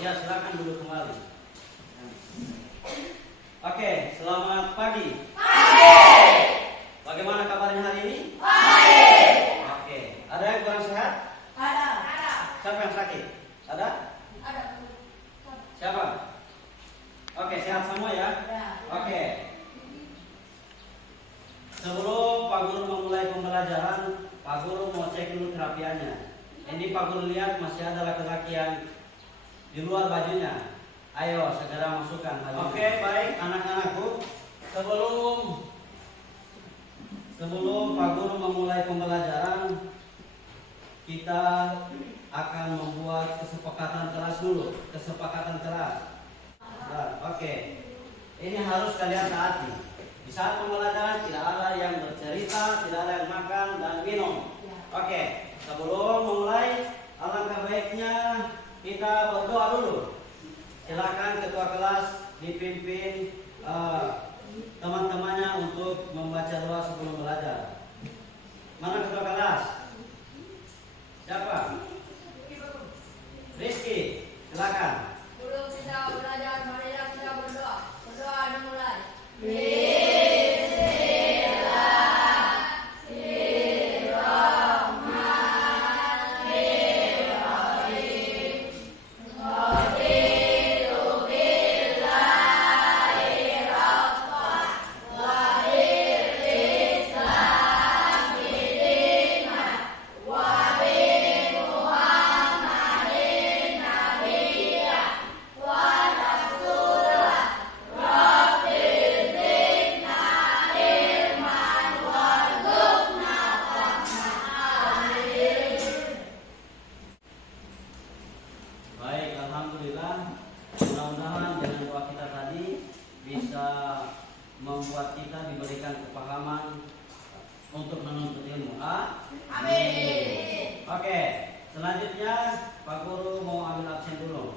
Ya, silakan duduk kembali. Oke, selamat pagi. Pagi. Bagaimana kabarnya hari ini? Baik. Oke, ada yang kurang sehat? Ada. Siapa yang sakit? Ada? Ada. Siapa? Oke, sehat semua ya? Oke. Sebelum Pak Guru memulai pembelajaran, Pak Guru mau cek dulu kerapiannya. Ini Pak Guru lihat masih ada laki-laki yang di luar bajunya. Ayo segera masukkan bajunya. Oke, baik anak-anakku. Sebelum Pak Guru memulai pembelajaran, kita akan membuat kesepakatan kelas dulu. Kesepakatan kelas. Oke. Ini harus kalian taati. Di saat pembelajaran tidak ada yang bercerita, tidak ada yang makan dan minum. Oke, sebelum memulai, alangkah baiknya kita berdoa dulu. Silakan ketua kelas dipimpin teman-temannya untuk membaca doa sebelum belajar. Mana ketua kelas? Siapa? Rizky, silakan. Sebelum kita belajar, marilah kita berdoa. Berdoa dimulai. Membuat kita diberikan kepahaman untuk menuntut ilmu. Amin. Oke, selanjutnya Pak Guru mau ambil absen dulu.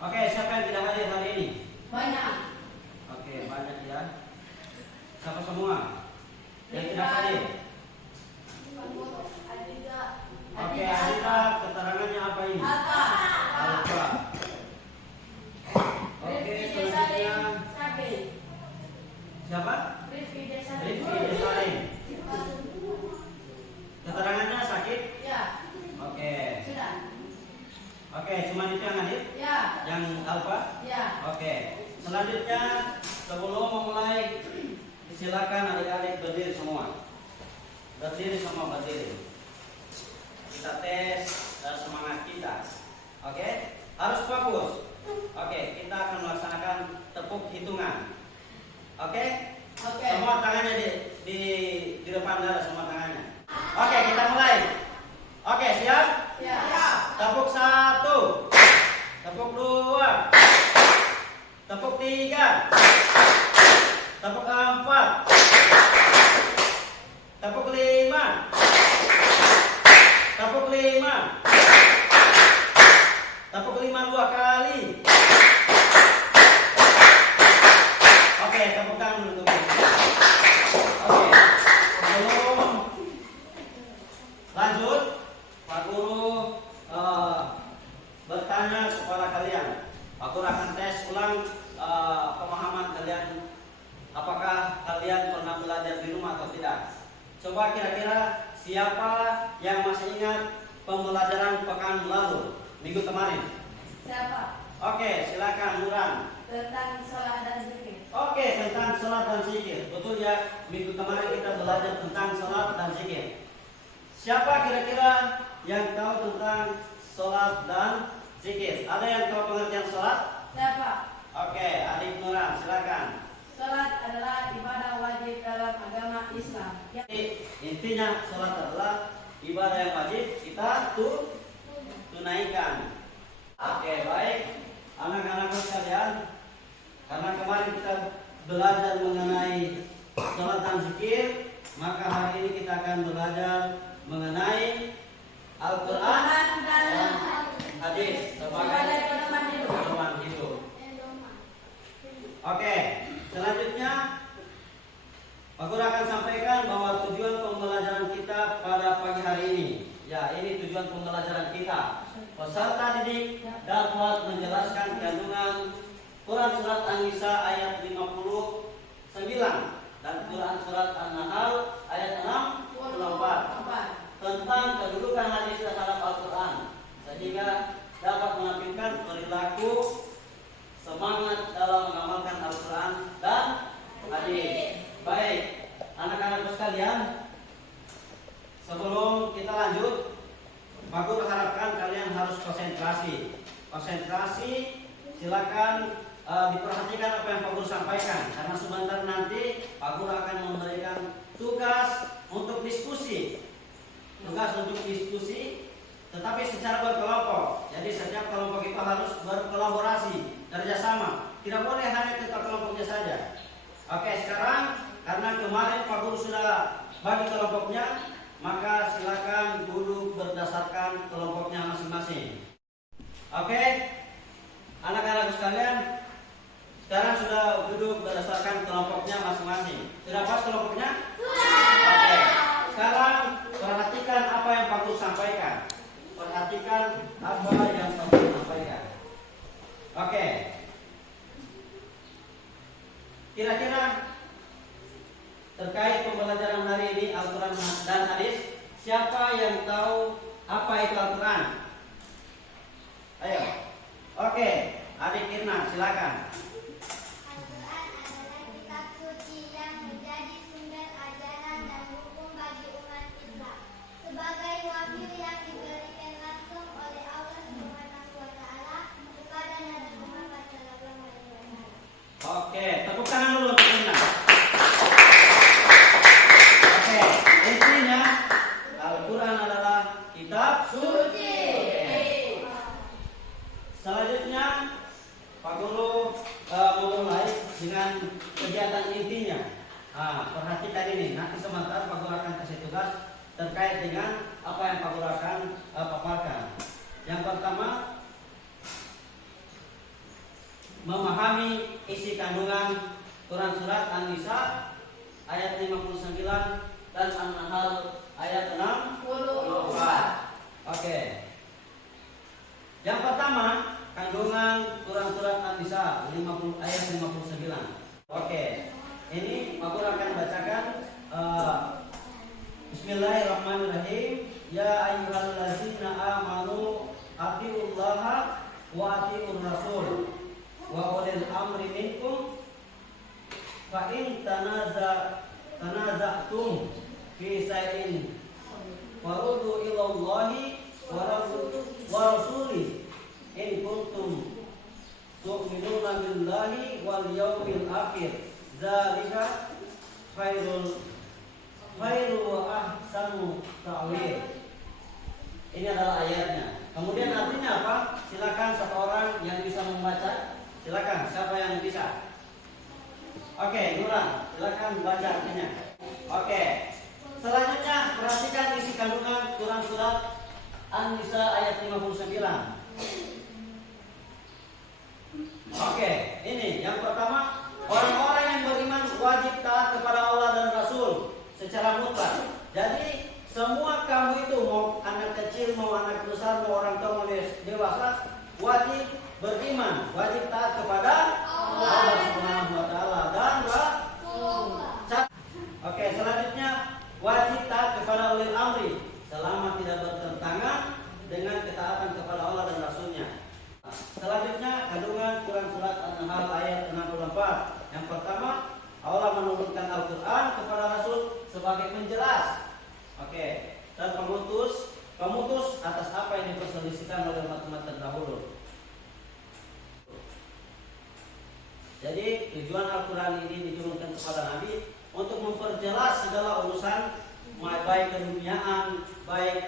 Oke, siapa yang tidak hadir hari ini? Banyak. Oke, banyak ya. Siapa semua yang tidak hadir? Oke, Adita, keterangannya apa ini? Alfa. Oke, selanjutnya siapa? Rifki Desain. Keterangannya sakit? Ya. Oke. Sudah. Oke, cuma itu yang hadir? Ya. Yang Alfa? Ya. Oke. Selanjutnya sebelum memulai, silakan adik-adik berdiri semua. Berdiri. Kita tes semangat kita. Oke? Harus fokus. Oke, kita akan melaksanakan tepuk hitungan. Oke? Semua tangannya di depan dada, semua tangannya. Oke, kita mulai. Oke, siap? Ya. Tepuk 1. Tepuk 2. Tepuk 3. Tepuk 4. Tepuk 5. Tepuk 5. Tepuk 5 2 kali. Oke, tepuk tangan dulu. Oke, sebelum lanjut, Pak Guru bertanya kepada kalian. Pak Guru akan tes ulang pemahaman kalian. Apakah kalian pernah belajar di rumah atau tidak? Coba kira-kira siapa yang masih ingat pembelajaran pekan lalu, minggu kemarin? Siapa? Oke, silakan Nuran. Tentang sholat dan zikir. Oke, tentang sholat dan zikir. Betul ya, minggu kemarin kita belajar tentang sholat dan zikir. Siapa kira-kira yang tahu tentang sholat dan zikir? Ada yang tahu pengertian sholat? Siapa? Oke, adik Nuran, silakan. Sholat adalah ibadah wajib dalam agama Islam. Intinya sholat adalah ibadah yang wajib kita tunaikan. Oke, baik. Anak-anakku sekalian, karena kemarin kita belajar mengenai sholat dan zikir, maka hari ini kita akan belajar mengenai Al-Quran dan hadis sebagai pedoman hidup. Oke, selanjutnya Pak Guru akan sampaikan bahwa tujuan pembelajaran kita pada pagi hari ini, ya ini tujuan tujuan pembelajaran kita. Peserta didik dapat menjelaskan kandungan Quran Surat An-Nisa ayat 59 dan Quran Surat An-Nahl ayat 64 tentang kedudukan hadis terhadap Al-Quran, sehingga dapat menampilkan perilaku semangat dalam mengamalkan Al-Quran dan hadis. Baik, anak-anakku sekalian, sebelum kita lanjut, aku harapkan kalian harus konsentrasi. Silakan diperhatikan apa yang Pak Guru sampaikan, karena sebentar nanti Pak Guru akan memberikan tugas untuk diskusi. Tetapi secara berkelompok. Jadi setiap kelompok itu harus berkolaborasi, kerjasama. Tidak boleh hanya kita kelompoknya saja. Oke, sekarang karena kemarin Pak Guru sudah bagi kelompoknya, maka silakan duduk berdasarkan kelompoknya masing-masing. Oke, anak-anak sekalian, sekarang sudah duduk berdasarkan kelompoknya masing-masing. Sudah pas kelompoknya? Oke, sekarang perhatikan apa yang Pak Guru sampaikan. Oke, kira-kira terkait pembelajaran hari ini Al-Quran dan hadis, siapa yang tahu apa itu Al-Quran? Ayo. Oke, adik Irna silakan. Al-Quran adalah kitab suci yang menjadi sumber ajaran dan hukum bagi umat Islam, sebagai wahyu yang diberikan langsung oleh Allah Subhanahu wa taala kepada Nabi Muhammad sallallahu alaihi wasallam. Oke, tepuk tangan dulu untuk Irna. Oke, intinya Al-Quran adalah kitab suci. Selanjutnya Pak Guru memulai dengan kegiatan intinya. Perhatikan ini, nanti sebentar Pak Guru akan kasih tugas terkait dengan apa yang Pak Guru akan paparkan. Yang pertama, memahami isi kandungan Quran Surat An-Nisa ayat 59 dan An-Nahl ayat 64. Oke. Yang pertama, kandungan Quran Surat An-Nisa ayat 59. Oke. Ini Pak Guru akan bacakan Bismillahirrahmanirrahim. Ya ayyuhallazina amanu atiullaha wa atiur rasul wa ulil amri minkum fa in tanaza'tum fi shay'in faruddu ila Allahi wa rasuli in kuntum tu'minuna billahi wal yawmil akhir dzalika khairu wa ahsanu ta'wil. Ini adalah ayatnya. Kemudian artinya apa? Silakan satu orang yang bisa membaca. Silakan, siapa yang bisa? Oke, Nura, silakan baca artinya. Oke. Selanjutnya perhatikan isi kandungan Quran Surat An-Nisa ayat 59. Oke, ini yang pertama, orang-orang yang beriman wajib taat kepada Allah dan Rasul secara mutlak. Jadi semua kamu itu, mau anak kecil, mau anak besar, mau orang tua, mau dewasa, wajib beriman, wajib taat kepada Allah Subhanahu wa taala dan Rasul. Oke, selanjutnya wajib taat kepada ulil amri selama tidak bertentangan dengan ketaatan kepada Allah dan Rasulnya. Selanjutnya kandungan Quran Surat An-Nahl ayat 64. Yang pertama, Allah menurunkan Al-Quran kepada Rasul sebagai penjelas, dan pemutus atas apa yang diperselisihkan oleh umat-umat terdahulu. Jadi tujuan Al-Quran ini diturunkan kepada Nabi untuk memperjelas segala urusan, baik keduniaan, baik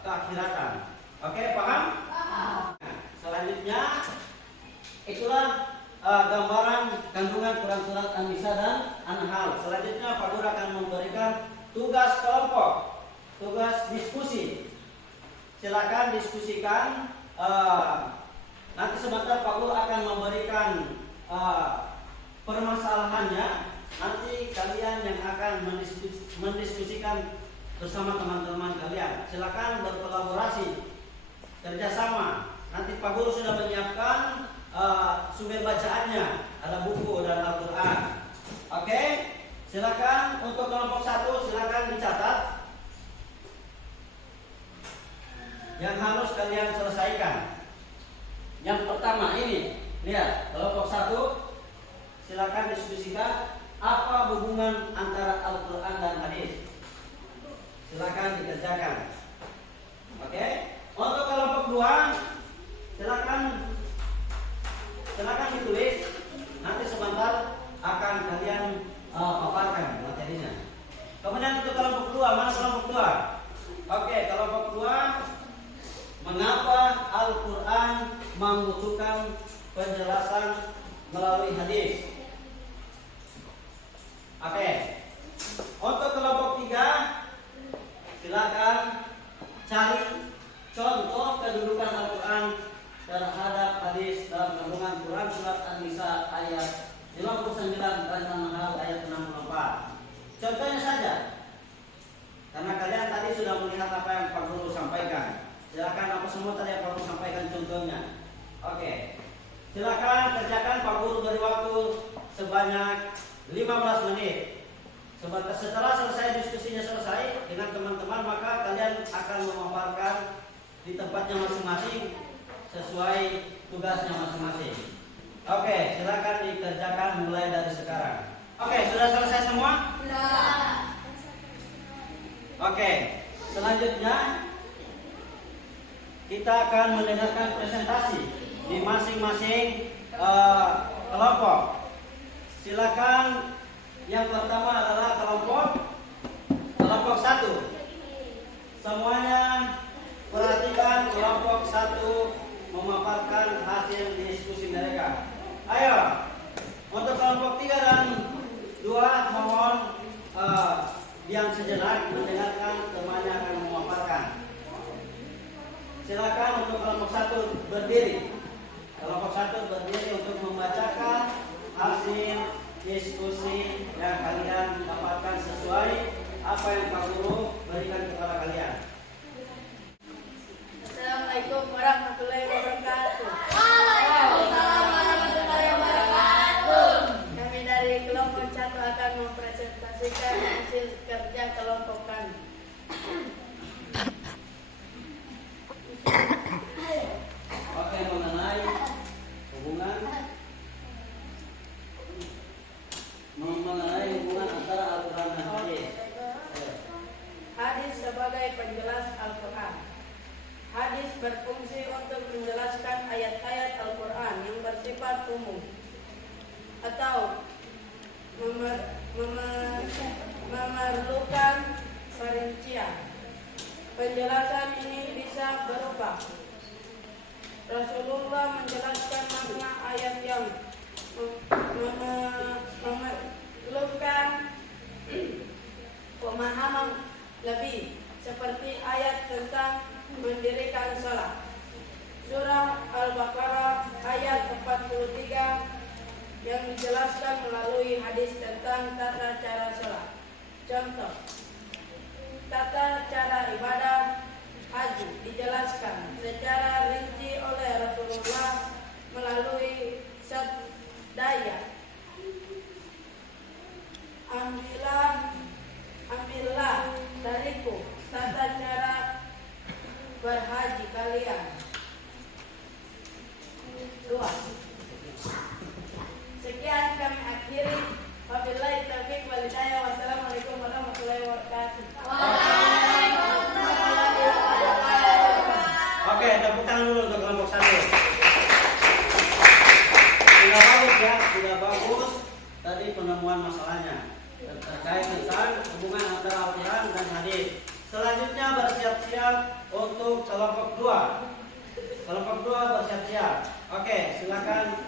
keakhiratan. Oke, paham? Selanjutnya itulah gambaran kandungan Quran Surat An-Nisa dan An-Nahl. Selanjutnya Pak Guru akan memberikan tugas kelompok, tugas diskusi. Silakan diskusikan. Nanti sebentar Pak Guru akan memberikan permasalahannya. Nanti kalian yang akan mendiskusikan bersama teman-teman kalian. Silakan berkolaborasi, kerjasama. Nanti Pak Guru sudah menyiapkan sumber bacaannya, ada buku dan Al-Quran. Oke, silakan untuk kelompok 1 silakan dicatat yang harus kalian selesaikan. Yang pertama ini, lihat kelompok 1 silakan diskusikan apa hubungan antara Al-Quran dan hadis. Silakan dikerjakan. Oke, untuk kelompok 2 silakan ditulis. Nanti sebentar akan kalian paparkan materinya. Kemudian untuk kelompok 2, mana kelompok 2? Oke, kelompok 2, mengapa Al-Quran membutuhkan penjelasan melalui hadis? Oke, untuk kelompok 3, silakan cari contoh kedudukan Al-Quran terhadap hadis dalam kandungan Quran surat An-Nisa ayat 59 dan An-Nahl ayat 64. Contohnya saja, karena kalian tadi sudah melihat apa yang Pak Guru sampaikan. Silakan apa semua tadi yang Pak Guru sampaikan contohnya. Oke, silakan kerjakan. Pak Guru beri waktu sebanyak 15 menit. Setelah selesai diskusinya selesai dengan teman-teman, maka kalian akan memaparkan di tempatnya masing-masing sesuai tugasnya masing-masing. Oke, silakan dikerjakan mulai dari sekarang. Oke, sudah selesai semua? Sudah. Oke, selanjutnya kita akan mendengarkan presentasi di masing-masing kelompok. Silakan. Yang pertama adalah kelompok 1. Semuanya perhatikan kelompok 1 memaparkan hasil diskusi mereka. Ayo, untuk kelompok 3 dan 2 mohon diam sejenak mendengarkan temannya akan memaparkan. Silakan untuk kelompok 1 berdiri. Kelompok 1 berdiri untuk membacakan hasil diskusi yang kalian dapatkan sesuai apa yang Pak Guru berikan kepada kalian. Assalamualaikum warahmatullahi wabarakatuh. Waalaikumsalam warahmatullahi wabarakatuh. Kami dari kelompok 1 akan mempresentasikan hasil kerja kelompok kami. Oke, mengenai hubungan antara Al-Quran dan hadis. Hadis sebagai penjelas Al-Quran. Hadis berfungsi untuk menjelaskan ayat-ayat Al-Quran yang bersifat umum atau memerlukan perincian. Penjelasan ini bisa berubah. Rasulullah menjelaskan makna ayat yang memerlukan pemahaman lebih, seperti ayat tentang mendirikan salat. Surah Al-Baqarah ayat 43 yang dijelaskan melalui hadis tentang tata cara salat. Contoh, tata cara ibadah haji dijelaskan secara rinci oleh Rasulullah melalui sabdanya, Ambillah dariku tata cara berhaji kalian. 2. Sekian kami akhiri. Wabillahi taufiq wal hidayah. Wassalamualaikum warahmatullahi wabarakatuh. Oke, tepuk tangan dulu untuk kelompok 1. Sudah bagus ya, sudah bagus. Tadi penemuan masalahnya terkait tentang hubungan antara Al-Quran dan hadis. Selanjutnya bersiap-siap untuk kelompok 2. Kelompok 2 bersiap-siap. Oke, silakan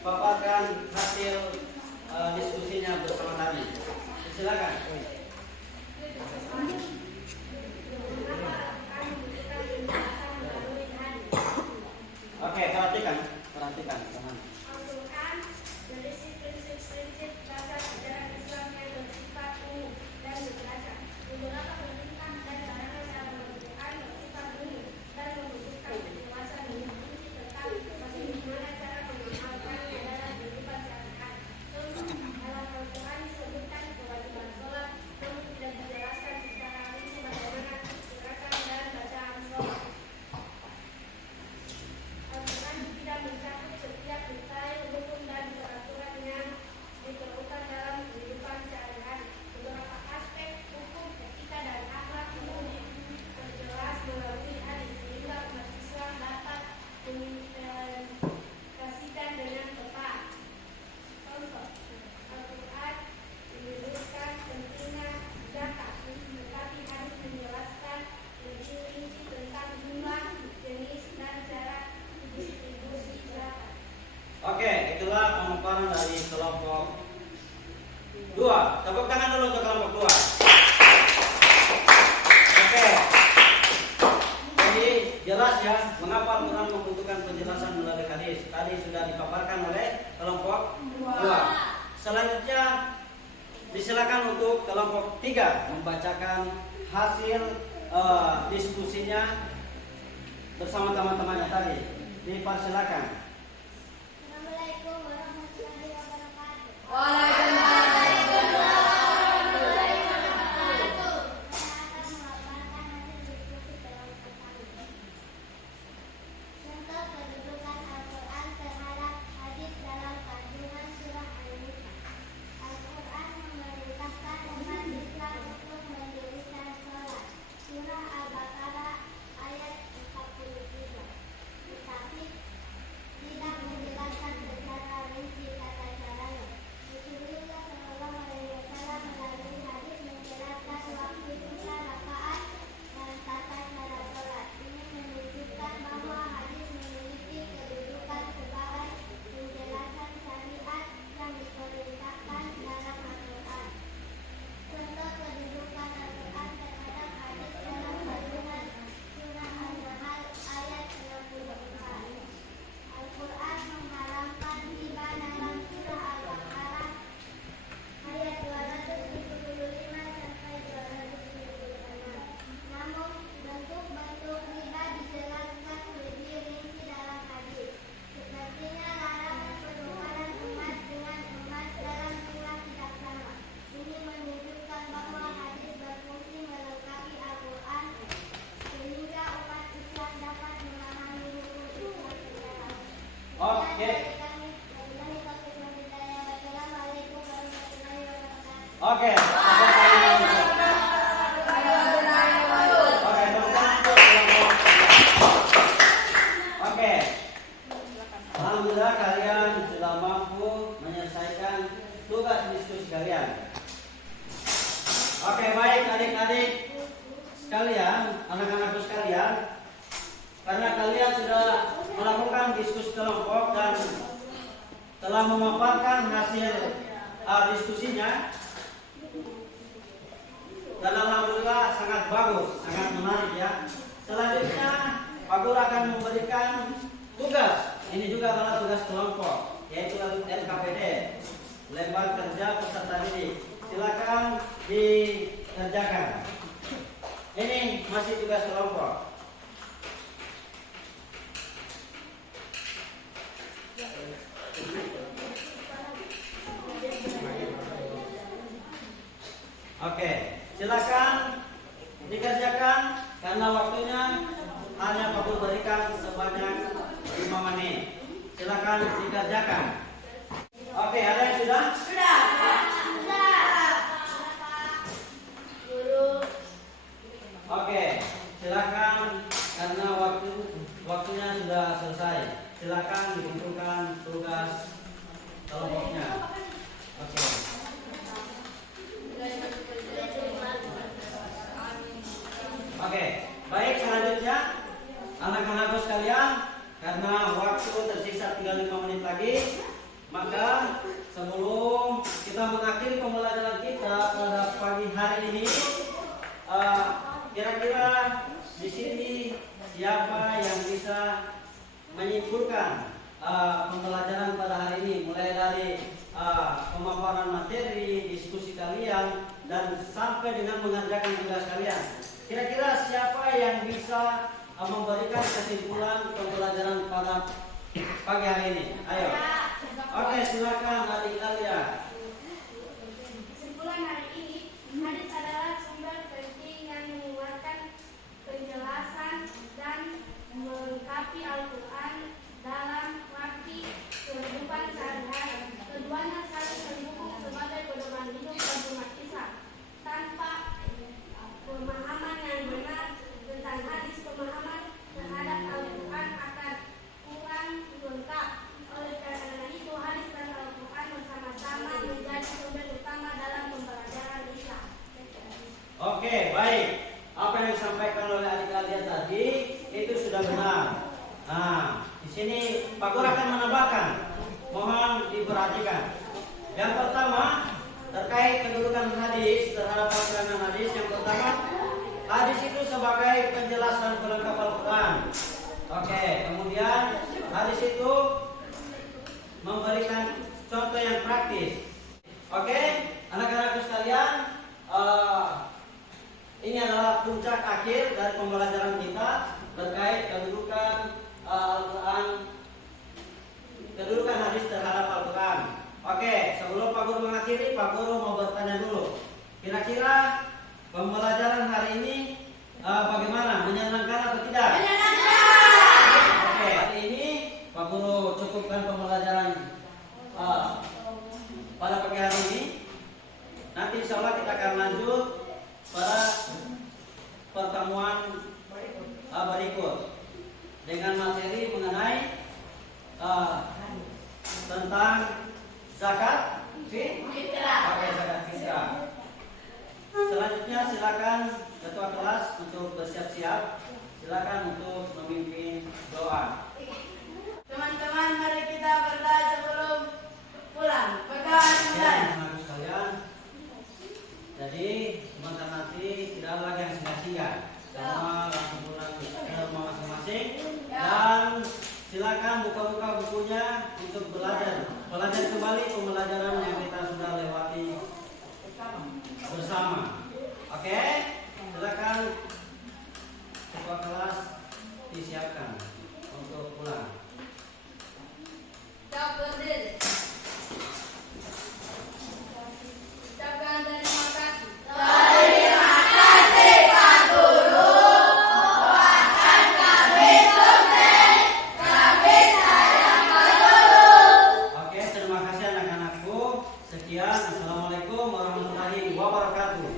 paparkan hasil diskusinya bersama kami. Silakan. Oke, perhatikan. Teman. Al-Quran berisi prinsip-prinsip dasar ajaran Islam yang bersifat umum dan berdasar. Beberapa ya, mengapa Al-Quran membutuhkan penjelasan melalui hadis? Tadi sudah dipaparkan oleh kelompok 2. Selanjutnya disilakan untuk kelompok 3 membacakan hasil diskusinya bersama teman-temannya tadi. Dipersilakan. Assalamualaikum warahmatullahi wabarakatuh. Waalaikumsalam. Contoh kedudukan Al-Quran terhadap hadis dalam kandungan surah An-Nisa. Al-Quran memerintahkan umat Islam untuk mendirikan sholat. Surah Al-Baqarah ayat 43. Tetapi tidak menjelaskan secara rinci tata caranya. Rasulullah Shallallahu Alaihi Wasallam melalui hadis menjelaskan waktu sunat rakaat dan tata cara sholat. Ini menunjukkan bahwa hadis memiliki kedudukan sebagai penjelasan syariat yang diperintahkan dalam Al-Quran. Contoh kedudukan Al-Quran terhadap hadis dalam kandungan surah An-Nahl ayat 64. Al-Quran mengharamkan riba dalam surah Al-Baqarah ayat 275 sampai 276. Namun bentuk-bentuk riba dijelaskan lebih rinci dalam hadis. Sepertinya larangan penukaran emas dengan emas dalam jumlah tidak sama. Ini menunjukkan bahwa hadis berfungsi melengkapi Al-Quran sehingga umat Islam dapat memahami hukum Islam secara Oke. Wassalamualaikum warahmatullahi wabarakatuh. Oke. Oke, teman-teman untuk kelompok. Oke. Alhamdulillah kalian sudah mampu menyelesaikan tugas diskusi kalian. Oke, baik adik-adik sekalian, anak-anakku sekalian, karena kalian sudah melakukan diskusi kelompok dan telah memaparkan hasil diskusinya, dan alhamdulillah sangat bagus, sangat menarik ya. Selanjutnya Pak Guru akan memberikan tugas. Ini juga adalah tugas kelompok, yaitu LKPD, lembar kerja peserta didik. Silakan dikerjakan. Ini masih tugas kelompok. Oke, silakan dikerjakan karena waktunya hanya Pak Guru berikan sebanyak 5 menit. Silakan dikerjakan. Oke, ada yang sudah? Oke, silakan karena waktunya sudah selesai. Silakan dikumpulkan tugas kelompoknya. Oke. Oke, baik, selanjutnya anak-anakku sekalian, karena waktu tersisa tinggal 5 menit lagi, maka sebelum kita mengakhiri pembelajaran kita pada pagi hari ini, kira-kira di sini siapa yang bisa menyimpulkan pembelajaran pada hari ini, mulai dari pemaparan materi, diskusi kalian, dan sampai dengan mengerjakan tugas kalian. Kira-kira siapa yang bisa memberikan kesimpulan pembelajaran pada pagi hari ini? Ayo. Oke, silakan adik Alia. Kesimpulan hari ini, hadis adalah sumber penting yang menguatkan penjelasan dan melengkapi Al-Quran dalam arti kehidupan sehari-hari. Keduanya saling mendukung sebagai pedoman hidup bagi umat Islam. Tanpa pemahaman yang benar tentang hadis, pemahaman terhadap Al-Quran akan kurang lengkap. Oleh karena itu, hadis dan Al-Quran bersama-sama menjadi sumber utama dalam pembelajaran Islam. Oke, baik. Apa yang disampaikan oleh adik kalian tadi itu sudah benar. Nah, di sini Pak Guru akan menambahkan. Mohon diperhatikan. Yang pertama, terkait kedudukan hadis terhadap Al-Quran. Hadis yang pertama, hadis itu sebagai penjelasan pelengkap Al-Quran. Oke, kemudian hadis itu memberikan contoh yang praktis. Oke, anak-anakku sekalian, ini adalah puncak akhir dari pembelajaran kita terkait kedudukan Al-Quran, kedudukan hadis terhadap Al-Quran. Oke, sebelum Pak Guru mengakhiri, Pak Guru mau bertanya dulu. Kira-kira pembelajaran hari ini bagaimana? Menyenangkan atau tidak? Oke, hari ini Pak Guru cukupkan pembelajaran pada pagi hari ini. Nanti insya Allah kita akan lanjut pada pertemuan berikut dengan materi mengenai tentang zakat fitrah. Oke, zakat fitrah. Selanjutnya silakan ketua kelas untuk bersiap-siap. Silakan untuk memimpin doa. Teman-teman, mari kita berdoa sebelum pulang. Berdoa mulai. Teman-teman sekalian, jadi sebentar nanti tidak ada lagi yang sia-sia. Semua langsung pulang ke rumah masing-masing. Dan silakan buka-buka bukunya untuk belajar kembali pembelajaran yang kita sudah lewati bersama. Oke, silakan ketua kelas disiapkan untuk pulang. Siap berdiri. Ucapkan terima kasih. Terima kasih Pak Guru. Doakan kami sukses. Kami sayang Pak Guru. Oke, terima kasih anak-anakku. Sekian, assalamualaikum warahmatullahi wabarakatuh.